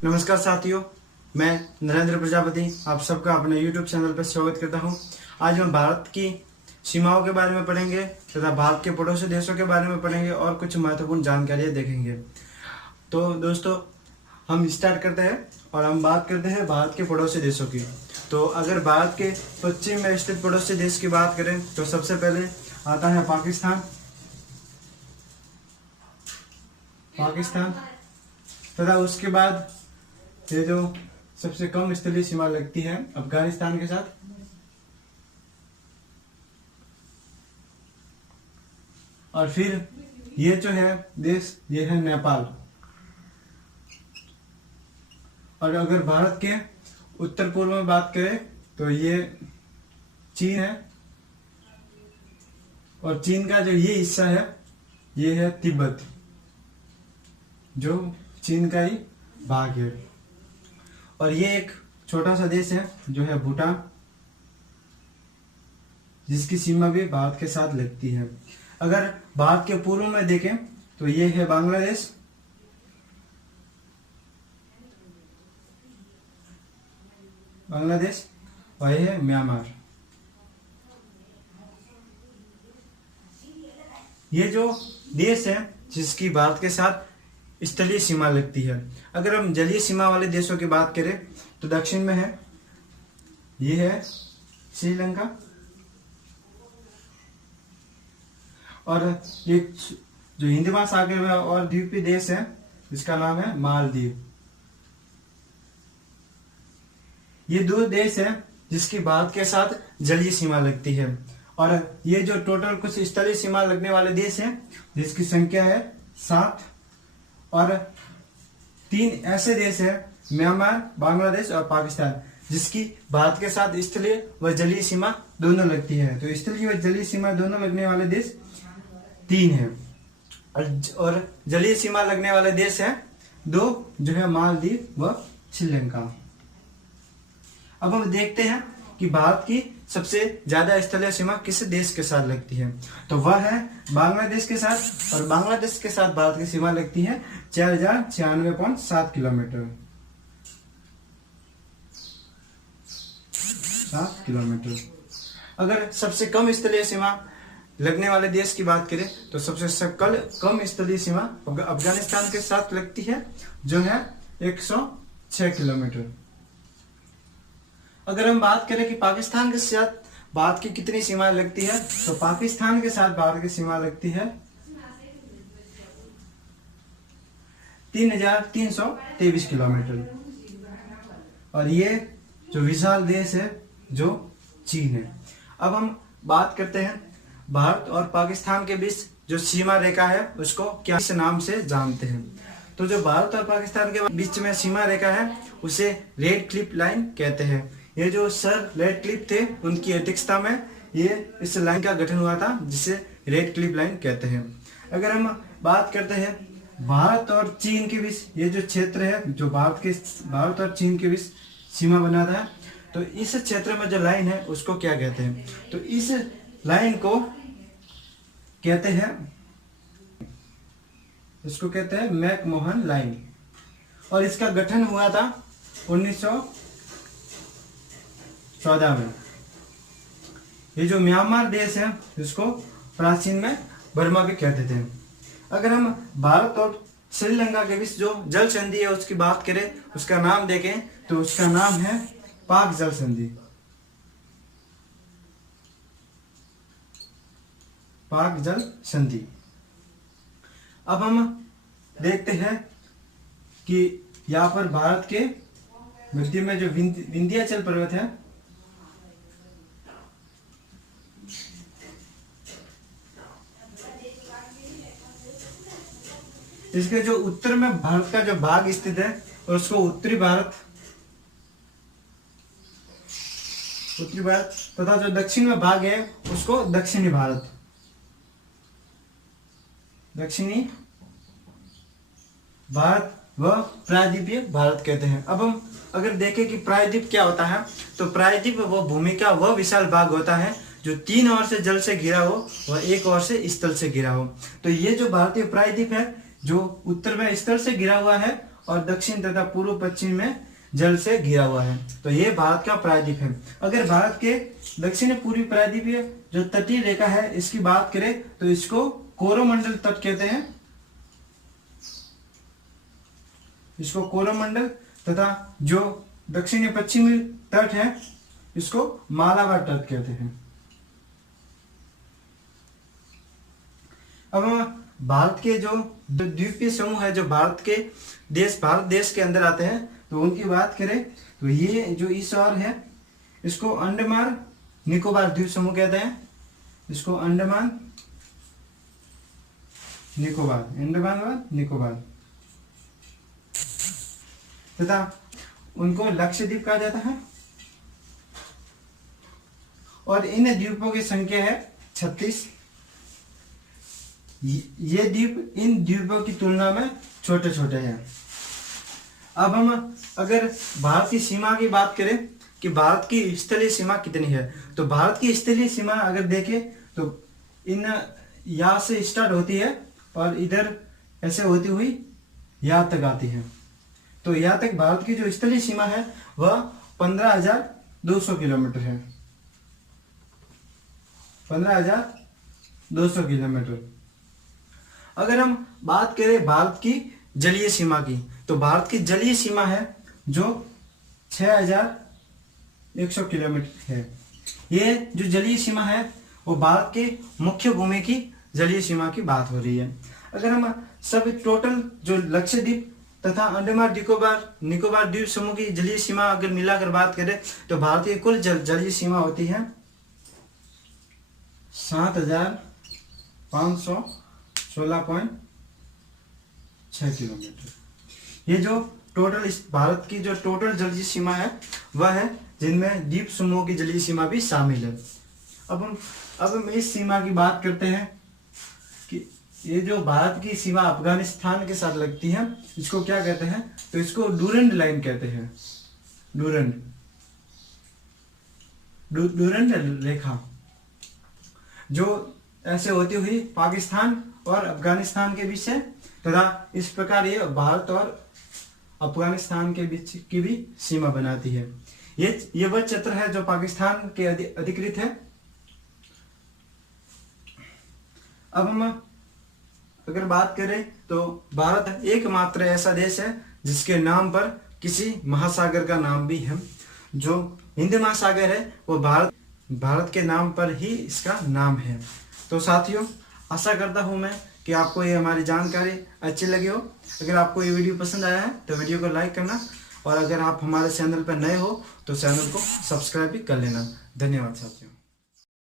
नमस्कार साथियों, मैं नरेंद्र प्रजापति आप सबका अपने YouTube चैनल पर स्वागत करता हूं। आज हम भारत की सीमाओं के बारे में पढ़ेंगे तथा भारत के पड़ोसी देशों के बारे में पढ़ेंगे और कुछ महत्वपूर्ण जानकारियां देखेंगे। तो दोस्तों, हम स्टार्ट करते हैं और हम बात करते हैं भारत के पड़ोसी देशों की। तो अगर भारत के पश्चिम में स्थित पड़ोसी देश की बात करें तो सबसे पहले आता है पाकिस्तान तथा उसके बाद ये जो सबसे कम स्थलीय सीमा लगती है अफगानिस्तान के साथ, और फिर ये जो है देश ये है नेपाल। और अगर भारत के उत्तर पूर्व में बात करें तो ये चीन है, और चीन का जो ये हिस्सा है ये है तिब्बत, जो चीन का ही भाग है। और ये एक छोटा सा देश है जो है भूटान, जिसकी सीमा भी भारत के साथ लगती है। अगर भारत के पूर्व में देखें तो ये है बांग्लादेश, और ये है म्यांमार। ये जो देश है जिसकी भारत के साथ स्थलीय सीमा लगती है। अगर हम जलीय सीमा वाले देशों की बात करें तो दक्षिण में है ये है श्रीलंका, और ये जो हिंद महासागर में और द्वीपीय देश है जिसका नाम है मालदीव। ये दो देश है जिसकी भारत के साथ जलीय सीमा लगती है। और ये जो टोटल कुछ स्थलीय सीमा लगने वाले देश हैं जिसकी संख्या है 7, और 3 ऐसे देश हैं म्यांमार, बांग्लादेश और पाकिस्तान, जिसकी भारत के साथ स्थलीय व जलीय सीमा दोनों लगती है। तो स्थलीय व जलीय सीमा दोनों लगने वाले देश 3 हैं, और जलीय सीमा लगने वाले देश हैं 2, जो है मालदीव व श्रीलंका। अब हम देखते हैं कि भारत की सबसे ज्यादा स्थलीय सीमा किस देश के साथ लगती है। तो वह है बांग्लादेश के साथ, और बांग्लादेश के साथ भारत की सीमा लगती है 4096.7 किलोमीटर। 7 किलोमीटर। अगर सबसे कम स्थलीय सीमा लगने वाले देश की बात करें तो सबसे कम स्थलीय सीमा अफगानिस्तान के साथ लगती है, जो है 106 किलोमीटर। अगर हम बात करें कि पाकिस्तान के साथ भारत की कितनी सीमा लगती है, तो पाकिस्तान के साथ भारत की सीमा लगती है 3323 किलोमीटर। और ये जो विशाल देश है जो चीन है। अब हम बात करते हैं भारत और पाकिस्तान के बीच जो सीमा रेखा है उसको क्या इस नाम से जानते हैं। तो जो भारत और पाकिस्तान के बीच में सीमा रेखा है उसे रेड क्लिफ लाइन कहते हैं। ये जो सर रेड क्लिफ थे उनकी अध्यक्षता में ये इस लाइन का गठन हुआ था, जिसे रेड क्लिफ लाइन कहते हैं। अगर हम बात करते हैं भारत और चीन के बीच, ये जो क्षेत्र है जो भारत और चीन के बीच सीमा बना था, तो इस क्षेत्र में जो लाइन है उसको क्या कहते हैं। तो इस लाइन को कहते हैं, इसको कहते हैं मैकमोहन लाइन, और इसका गठन हुआ था 1914 में। ये जो म्यांमार देश है इसको प्राचीन में बर्मा भी कहते थे। अगर हम भारत और श्रीलंका के बीच जो जल संधि है उसकी बात करें, उसका नाम देखें तो उसका नाम है पाक जल संधि। पाक जल संधि। अब हम देखते हैं कि यहाँ पर भारत के मध्य में जो विंध्याचल पर्वत है, इसके जो उत्तर में भारत का जो भाग स्थित है उसको उत्तरी भारत तथा जो दक्षिण में भाग है उसको दक्षिणी भारत व प्रायद्वीपीय भारत कहते हैं। अब हम अगर देखें कि प्रायद्वीप क्या होता है, तो प्रायद्वीप वो भूमि का वह विशाल भाग होता है जो 3 ओर से जल से घिरा हो व 1 ओर से स्थल से घिरा हो। तो ये जो भारतीय प्रायद्वीप है जो उत्तर में स्थल से घिरा हुआ है और दक्षिण तथा पूर्व पश्चिम में जल से घिरा हुआ है। तो ये भारत का प्रायद्वीप है। अगर भारत के दक्षिण पूर्वी प्रायद्वीपीय जो तटीय रेखा है इसकी बात करें तो इसको कोरोमंडल तट कहते हैं, इसको कोरोमंडल, तथा जो दक्षिणी पश्चिमी तट है इसको मालाबार तट कहते हैं। अब हम भारत के जो द्वीपीय समूह है जो भारत देश के अंदर आते हैं तो उनकी बात करें तो ये जो इस ओर है इसको अंडमान निकोबार द्वीप समूह कहते हैं, इसको अंडमान निकोबार तथा उनको लक्षद्वीप कहा जाता है। और इन द्वीपों की संख्या है 36। ये द्वीप इन द्वीपों की तुलना में छोटे छोटे हैं। अब हम अगर भारत की सीमा की बात करें कि भारत की स्थलीय सीमा कितनी है, तो भारत की स्थलीय सीमा अगर देखें तो इन यहाँ से स्टार्ट होती है और इधर ऐसे होती हुई यहाँ तक आती है। तो यहाँ तक भारत की जो स्थलीय सीमा है वह 15,200 किलोमीटर है, 15,200 किलोमीटर। अगर हम बात करें भारत की जलीय सीमा की तो भारत की जलीय सीमा है जो 6,100 किलोमीटर है। ये जो जलीय सीमा है वो भारत के मुख्य भूमि की जलीय सीमा की बात हो रही है। अगर हम सब टोटल जो लक्षद्वीप तथा अंडमान निकोबार द्वीप समूह की जलीय सीमा अगर मिलाकर बात करें तो भारत की कुल जलीय सीमा होती है 7,516.6 किलोमीटर। ये जो टोटल भारत की जो टोटल जलीय सीमा है वह है जिनमें द्वीप समूह की जलीय सीमा भी शामिल है। अब हम इस सीमा की बात करते हैं कि ये जो भारत की सीमा अफगानिस्तान के साथ लगती है इसको क्या कहते हैं, तो इसको डूरंड लाइन कहते हैं, डूरंड रेखा, जो ऐसे होती हुई पाकिस्तान और अफगानिस्तान के बीच है तथा इस प्रकार ये भारत और अफगानिस्तान के बीच की भी सीमा बनाती है। ये वह क्षेत्र है जो पाकिस्तान के अधिकृत है। अब हम अगर बात करें तो भारत एकमात्र ऐसा देश है जिसके नाम पर किसी महासागर का नाम भी है। जो हिंद महासागर है वो भारत के नाम पर ही इसका नाम है। तो साथियों, आशा करता हूं मैं कि आपको ये हमारी जानकारी अच्छी लगी हो। अगर आपको ये वीडियो पसंद आया है तो वीडियो को लाइक करना, और अगर आप हमारे चैनल पर नए हो तो चैनल को सब्सक्राइब भी कर लेना। धन्यवाद साथियों।